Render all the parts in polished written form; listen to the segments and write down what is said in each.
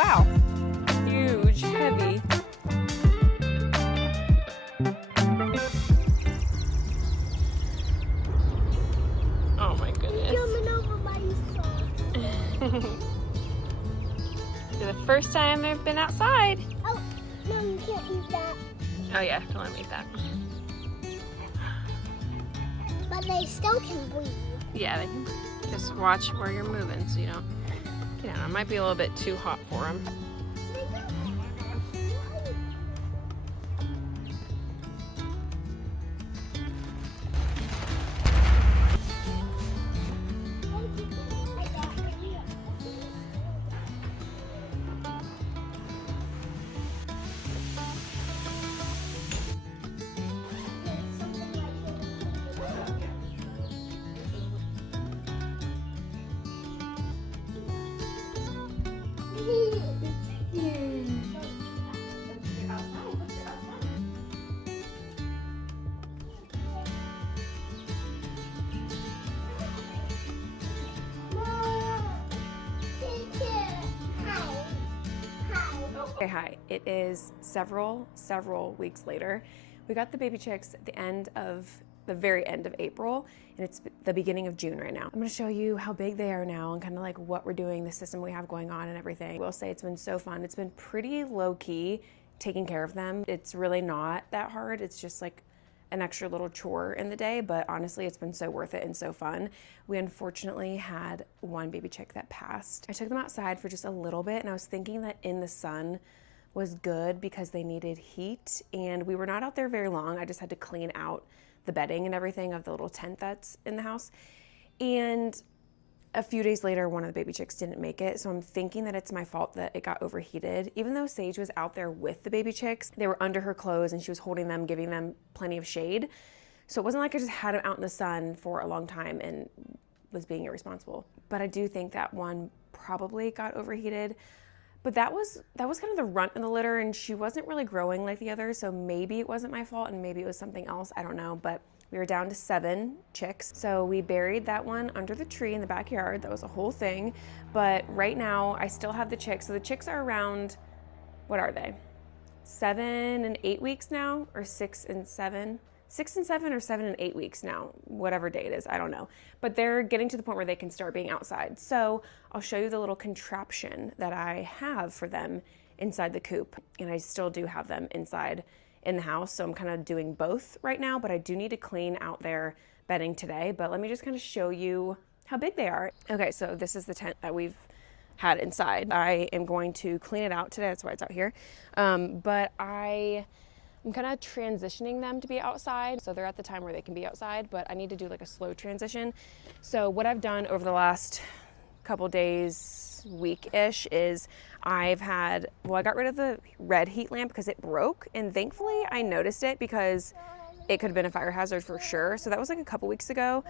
wow. Huge, heavy. Oh my goodness. Jumping over by yourself. The first time they've been outside. Oh, no, you can't eat that. Oh yeah, don't let me eat that. But they still can breathe. Yeah, they can. Just watch where you're moving so you don't get out. It might be a little bit too hot for them. Okay, hi. It is several weeks later. We got the baby chicks at the very end of April, and it's the beginning of June right now. I'm gonna show you how big they are now and kind of like what we're doing, the system we have going on and everything. I will say it's been so fun. It's been pretty low key taking care of them. It's really not that hard. It's just like an extra little chore in the day, but honestly, it's been so worth it and so fun. We unfortunately had one baby chick that passed. I took them outside for just a little bit, and I was thinking that in the sun was good because they needed heat, and we were not out there very long. I just had to clean out the bedding and everything of the little tent that's in the house. And a few days later, one of the baby chicks didn't make it, so I'm thinking that it's my fault that it got overheated. Even though Sage was out there with the baby chicks, they were under her clothes and she was holding them, giving them plenty of shade. So it wasn't like I just had them out in the sun for a long time and was being irresponsible. But I do think that one probably got overheated. But that was kind of the runt in the litter, and she wasn't really growing like the others, so maybe it wasn't my fault and maybe it was something else, I don't know. But we were down to 7 chicks. So we buried that one under the tree in the backyard. That was a whole thing. But right now I still have the chicks. So the chicks are around, what are they? 7 and 8 weeks now, or 6 and 7? 6 and 7 or 7 and 8 weeks now, whatever day it is, I don't know. But they're getting to the point where they can start being outside. So I'll show you the little contraption that I have for them inside the coop. And I still do have them inside in the house, so I'm kind of doing both right now, but I do need to clean out their bedding today. But let me just kind of show you how big they are. Okay, so this is the tent that we've had inside. I am going to clean it out today, that's why it's out here. But I'm kind of transitioning them to be outside. So they're at the time where they can be outside, but I need to do like a slow transition. So what I've done over the last couple days, week-ish, is I got rid of the red heat lamp because it broke, and thankfully I noticed it because it could have been a fire hazard for sure. So that was like a couple weeks ago.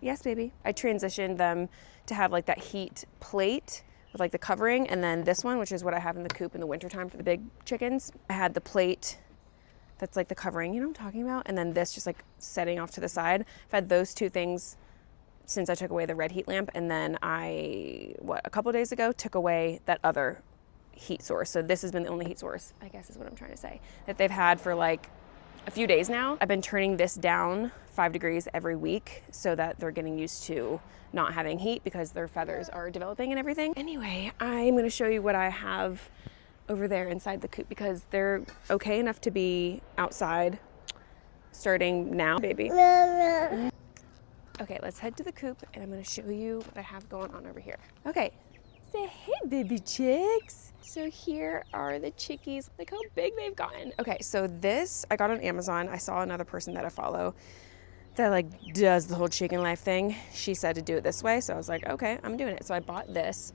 Yes, baby. I transitioned them to have like that heat plate with like the covering, and then this one, which is what I have in the coop in the wintertime for the big chickens. I had the plate that's like the covering, you know what I'm talking about? And then this just like setting off to the side. I've had those two things since I took away the red heat lamp, and then a couple days ago took away that other heat source. So this has been the only heat source, I guess is what I'm trying to say, that they've had for like a few days now. I've been turning this down 5 degrees every week so that they're getting used to not having heat because their feathers are developing and everything. Anyway, I'm gonna show you what I have over there inside the coop because they're okay enough to be outside starting now, baby. Okay, let's head to the coop and I'm gonna show you what I have going on over here. Okay, say hey, baby chicks. So here are the chickies. Look how big they've gotten. Okay, so this I got on Amazon. I saw another person that I follow that like does the whole chicken life thing. She said to do it this way, so I was like, okay, I'm doing it. So I bought this.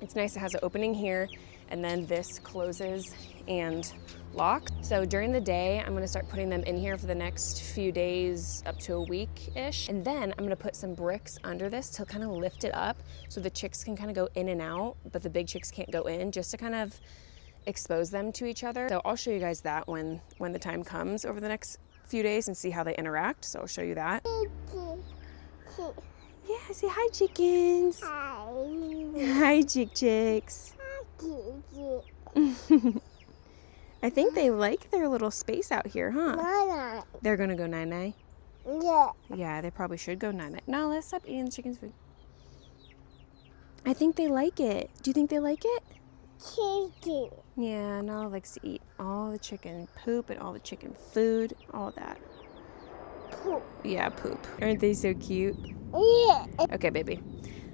It's nice, it has an opening here, and then this closes and locks. So during the day, I'm gonna start putting them in here for the next few days, up to a week-ish. And then I'm gonna put some bricks under this to kind of lift it up so the chicks can kind of go in and out, but the big chicks can't go in, just to kind of expose them to each other. So I'll show you guys that when the time comes over the next few days and see how they interact. So I'll show you that. Yeah, say hi, chickens. Hi. Hi, chicks. I think they like their little space out here, huh? Nana. They're gonna go night-night. Yeah. Yeah, they probably should go night-night. No, let's stop eating the chicken's food. I think they like it. Do you think they like it? Chicken. Yeah, Nala likes to eat all the chicken poop and all the chicken food, all that. Poop. Yeah, poop. Aren't they so cute? Yeah. Okay, baby.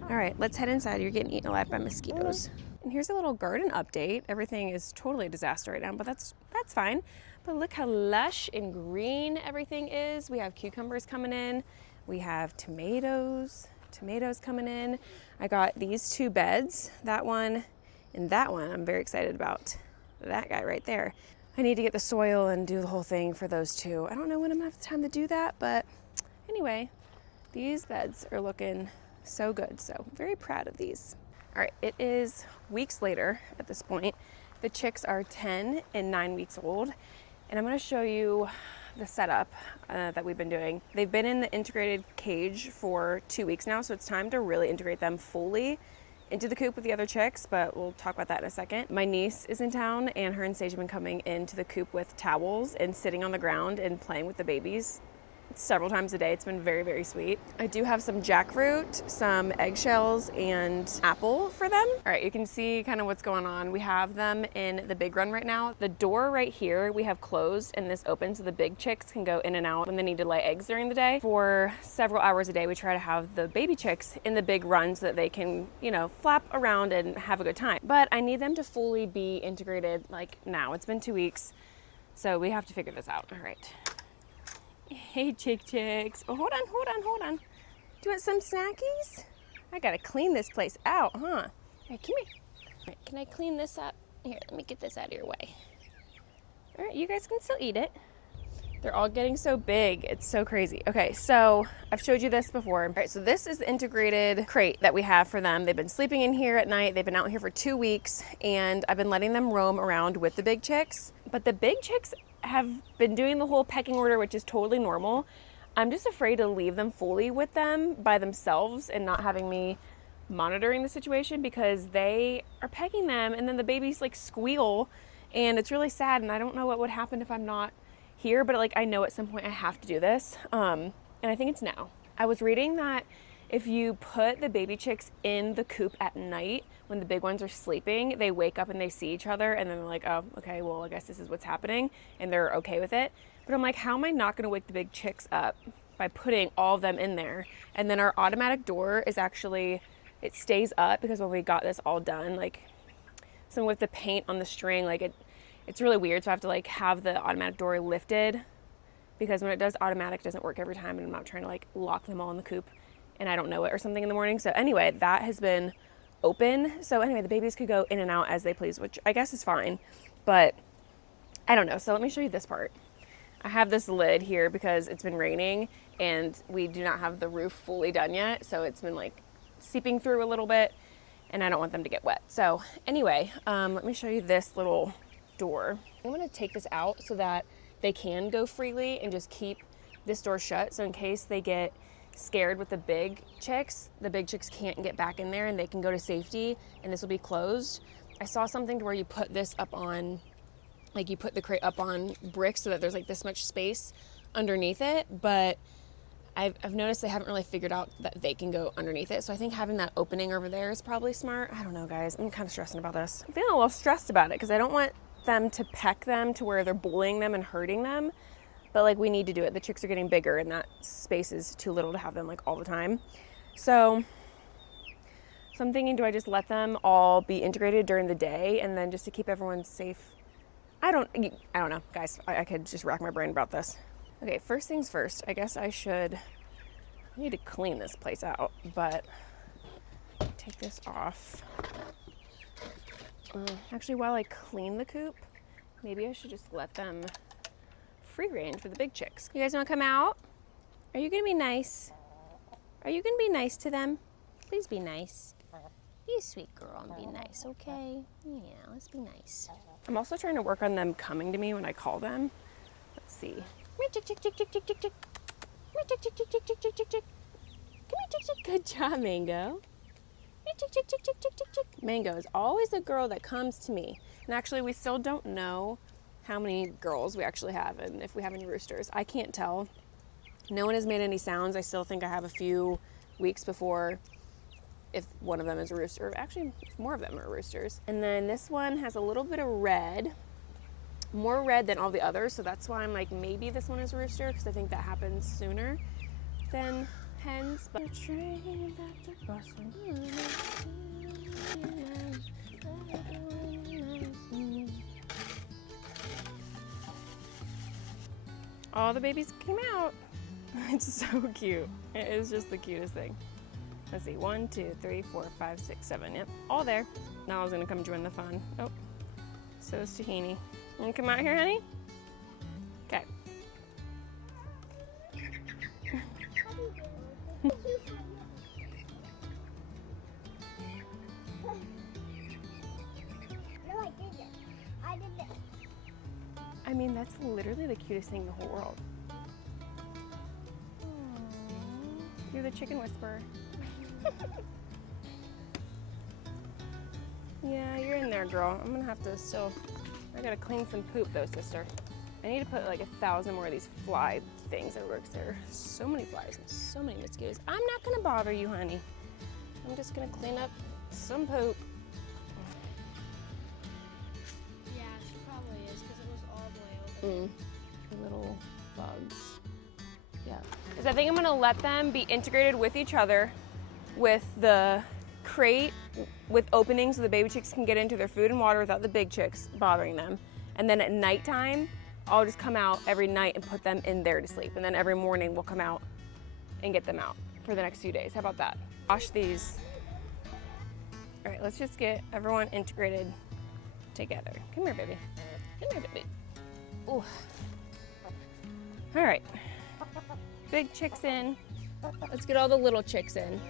All right, let's head inside. You're getting eaten alive by mosquitoes. And here's a little garden update. Everything is totally a disaster right now, but that's fine. But look how lush and green everything is. We have cucumbers coming in. We have tomatoes coming in. I got these 2 beds, that one and that one. I'm very excited about that guy right there. I need to get the soil and do the whole thing for those 2. I don't know when I'm gonna have the time to do that, but anyway, these beds are looking so good. So very proud of these. All right, it is weeks later at this point. The chicks are 10 and 9 weeks old, and I'm gonna show you the setup that we've been doing. They've been in the integrated cage for 2 weeks now, so it's time to really integrate them fully into the coop with the other chicks, but we'll talk about that in a second. My niece is in town, and her and Sage have been coming into the coop with towels and sitting on the ground and playing with the babies several times a day. It's been very, very sweet. I do have some jackfruit, some eggshells, and apple for them. All right, you can see kind of what's going on. We have them in the big run right now. The door right here we have closed and this open so the big chicks can go in and out when they need to lay eggs during the day. For several hours a day, we try to have the baby chicks in the big run so that they can, you know, flap around and have a good time. But I need them to fully be integrated like now. It's been 2 weeks, so we have to figure this out. All right. Hey, chicks. Oh, hold on. Do you want some snackies? I gotta clean this place out, huh? Hey, come here. All right, can I clean this up? Here, let me get this out of your way. All right, you guys can still eat it. They're all getting so big. It's so crazy. Okay, so I've showed you this before. All right, so this is the integrated crate that we have for them. They've been sleeping in here at night. They've been out here for 2 weeks, and I've been letting them roam around with the big chicks. But the big chicks have been doing the whole pecking order, which is totally normal. I'm just afraid to leave them fully with them by themselves and not having me monitoring the situation, because they are pecking them and then the babies like squeal and it's really sad, and I don't know what would happen if I'm not here, but like I know at some point I have to do this, and I think it's now. I was reading that if you put the baby chicks in the coop at night when the big ones are sleeping, they wake up and they see each other and then they're like, oh, okay, well, I guess this is what's happening, and they're okay with it. But I'm like, how am I not gonna wake the big chicks up by putting all of them in there? And then our automatic door is actually, it stays up, because when we got this all done, like, so with the paint on the string, like it's really weird, so I have to like have the automatic door lifted, because when it does automatic, it doesn't work every time, and I'm not trying to like lock them all in the coop and I don't know it or something in the morning. So anyway, that has been open. So anyway, the babies could go in and out as they please, which I guess is fine, but I don't know. So let me show you this part. I have this lid here because it's been raining and we do not have the roof fully done yet. So it's been like seeping through a little bit and I don't want them to get wet. So anyway, let me show you this little door. I'm gonna take this out so that they can go freely and just keep this door shut. So in case they get scared with the big chicks can't get back in there and they can go to safety, and this will be closed. I saw something to where you put this up on, like you put the crate up on bricks so that there's like this much space underneath it, but I've noticed they haven't really figured out that they can go underneath it. So I think having that opening over there is probably smart. I don't know, guys. I'm kind of stressing about this. I'm feeling a little stressed about it because I don't want them to peck them to where they're bullying them and hurting them. But like we need to do it. The chicks are getting bigger and that space is too little to have them like all the time. So I'm thinking, do I just let them all be integrated during the day and then just to keep everyone safe? I don't know, guys. I could just rack my brain about this. Okay, first things first, I guess I need to clean this place out, but take this off. Actually, while I clean the coop, maybe I should just let them free range for the big chicks. You guys wanna come out? Are you gonna be nice? Are you gonna be nice to them? Please be nice. Be a sweet girl and be nice, okay? Yeah, let's be nice. I'm also trying to work on them coming to me when I call them. Let's see. Good job, Mango. Mango is always the girl that comes to me. And actually, we still don't know how many girls we actually have and if we have any roosters. I can't tell. No one has made any sounds. I still think I have a few weeks before if one of them is a rooster. Actually, more of them are roosters. And then this one has a little bit of red, more red than all the others. So that's why I'm like, maybe this one is a rooster because I think that happens sooner than hens. But all the babies came out. It's so cute. It is just the cutest thing. Let's see, 1, 2, 3, 4, 5, 6, 7. Yep, all there. Now I was gonna come join the fun. Oh, so is Tahini. You wanna come out here, honey? Okay. No, I didn't. I didn't. I mean, that's literally the cutest thing in the whole world. You're the chicken whisperer. Yeah, you're in there, girl. I'm gonna have to still, I gotta clean some poop though, sister. I need to put like 1,000 more of these fly things that works there. So many flies and so many mosquitoes. I'm not gonna bother you, honey. I'm just gonna clean up some poop. Yeah, she probably is because it was all the way over. The little bugs. Yeah. Because I think I'm gonna let them be integrated with each other with the crate with openings so the baby chicks can get into their food and water without the big chicks bothering them. And then at nighttime, I'll just come out every night and put them in there to sleep. And then every morning we'll come out and get them out for the next few days. How about that? Wash these. All right, let's just get everyone integrated together. Come here, baby. Come here, baby. Ooh. All right. Big chicks in. Let's get all the little chicks in.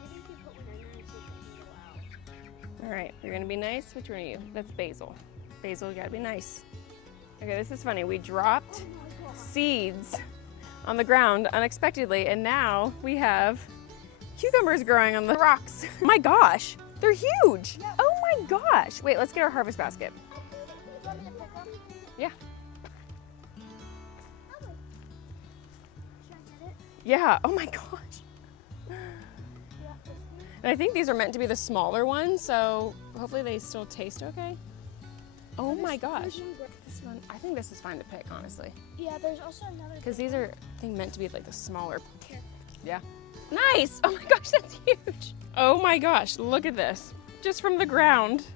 Maybe if you put one in there and see if it can go out. All right, you're gonna be nice. Which one are you? That's Basil. Basil, you gotta be nice. Okay, this is funny. We dropped seeds on the ground unexpectedly, and now we have cucumbers growing on the rocks. My gosh, they're huge. Oh my gosh. Wait, let's get our harvest basket. You want me to pick them? Yeah. Should I get it? Yeah, oh my gosh. Yeah, this one. And I think these are meant to be the smaller ones, so hopefully they still taste okay. Oh my gosh. This one, I think this is fine to pick, honestly. Yeah, there's also another. Because these are, I think, meant to be like the smaller. Here. Yeah. Nice! Oh my gosh, that's huge. Oh my gosh, look at this. Just from the ground.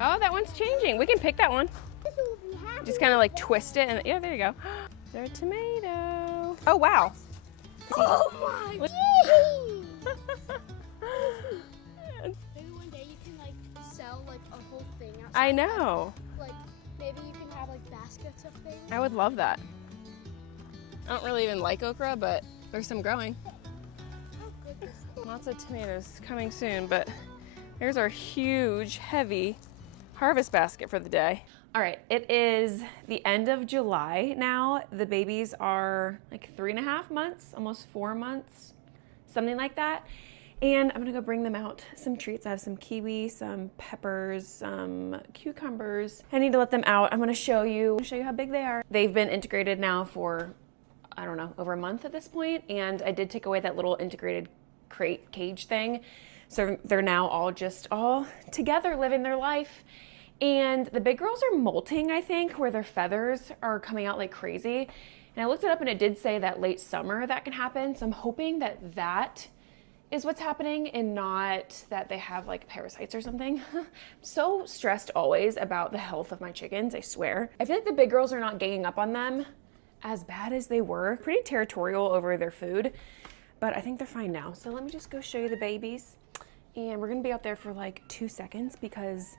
Oh, that one's changing. We can pick that one. This will be happy. Just kind of like twist it and yeah, there you go. There's a tomato. Oh wow. Oh my Look- Maybe one day you can like sell like a whole thing outside. I know. Like maybe you can have like baskets of things. I would love that. I don't really even like okra, but there's some growing. Oh goodness. Lots of tomatoes coming soon, but there's our huge, heavy harvest basket for the day. All right, it is the end of July now. The babies are like 3.5 months, almost 4 months, something like that. And I'm gonna go bring them out some treats. I have some kiwi, some peppers, some cucumbers. I need to let them out. I'm gonna show you how big they are. They've been integrated now for, I don't know, over a month at this point. And I did take away that little integrated crate cage thing. So they're now all together living their life. And the big girls are molting, I think, where their feathers are coming out like crazy. And I looked it up and it did say that late summer that can happen. So I'm hoping that that is what's happening and not that they have like parasites or something. I'm so stressed always about the health of my chickens, I swear. I feel like the big girls are not ganging up on them as bad as they were. Pretty territorial over their food, but I think they're fine now. So let me just go show you the babies. And we're gonna be out there for like 2 seconds because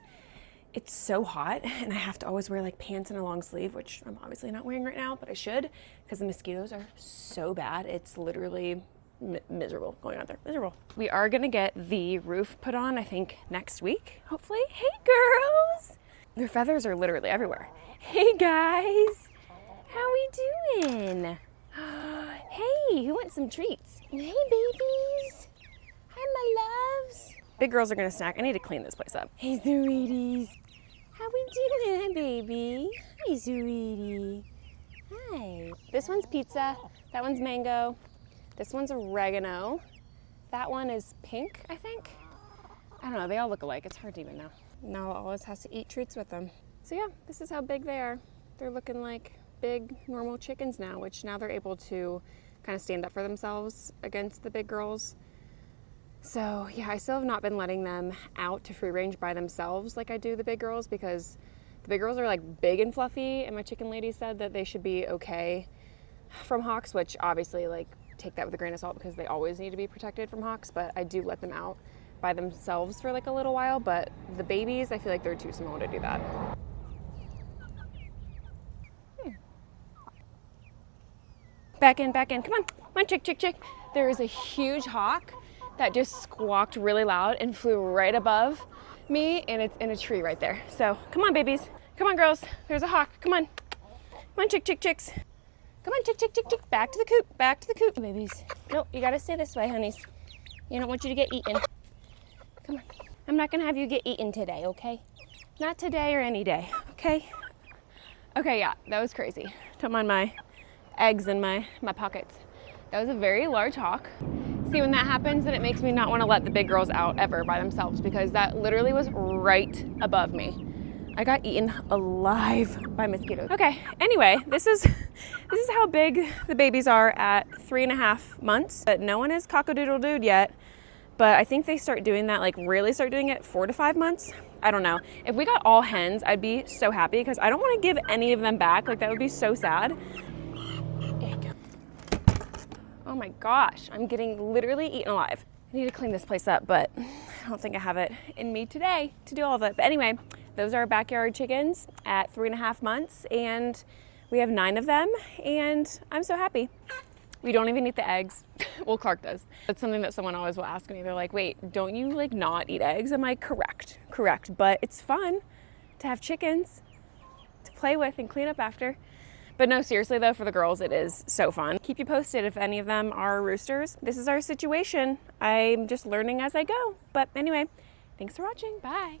it's so hot and I have to always wear like pants and a long sleeve, which I'm obviously not wearing right now, but I should because the mosquitoes are so bad. It's literally miserable going out there, miserable. We are gonna get the roof put on, I think next week, hopefully. Hey girls! Their feathers are literally everywhere. Hey guys, how we doing? Hey, who wants some treats? Hey babies, hi my loves. Big girls are gonna snack. I need to clean this place up. Hey, sweeties. How we doing, huh, baby? Hi, sweetie. Hi. This one's pizza. That one's mango. This one's oregano. That one is pink, I think. I don't know, they all look alike. It's hard to even know. Nala always has to eat treats with them. So yeah, this is how big they are. They're looking like big, normal chickens now, which now they're able to kind of stand up for themselves against the big girls. So yeah, I still have not been letting them out to free range by themselves like I do the big girls, because the big girls are like big and fluffy, and my chicken lady said that they should be okay from hawks, which obviously like take that with a grain of salt because they always need to be protected from hawks, but I do let them out by themselves for like a little while. But the babies, I feel like they're too small to do that. Back in, come on, chick, chick, chick. There is a huge hawk that just squawked really loud and flew right above me, and it's in a tree right there. So come on, babies. Come on, girls. There's a hawk. Come on. Come on, chick, chick, chicks. Come on, chick, chick, chick, chick. Back to the coop. Back to the coop, babies. Nope, you gotta stay this way, honeys. I don't want you to get eaten. Come on. I'm not gonna have you get eaten today, okay? Not today or any day, okay? Okay, yeah, that was crazy. Don't mind my eggs in my pockets. That was a very large hawk. See, when that happens, then it makes me not want to let the big girls out ever by themselves, because that literally was right above me. I got eaten alive by mosquitoes. Okay, anyway, this is how big the babies are at 3.5 months. But no one is cock-a-doodle-dooed yet, but I think they start doing that, like really start doing it 4 to 5 months. I don't know. If we got all hens, I'd be so happy, because I don't want to give any of them back. Like, that would be so sad. Oh my gosh, I'm getting literally eaten alive. I need to clean this place up, but I don't think I have it in me today to do all of it. But anyway, those are our backyard chickens at 3.5 months, and we have 9 of them, and I'm so happy. We don't even eat the eggs. Well, Clark does. That's something that someone always will ask me. They're like, wait, don't you like not eat eggs? I'm like, correct. But it's fun to have chickens to play with and clean up after. But no, seriously though, for the girls, it is so fun. Keep you posted if any of them are roosters. This is our situation. I'm just learning as I go. But anyway, thanks for watching. Bye.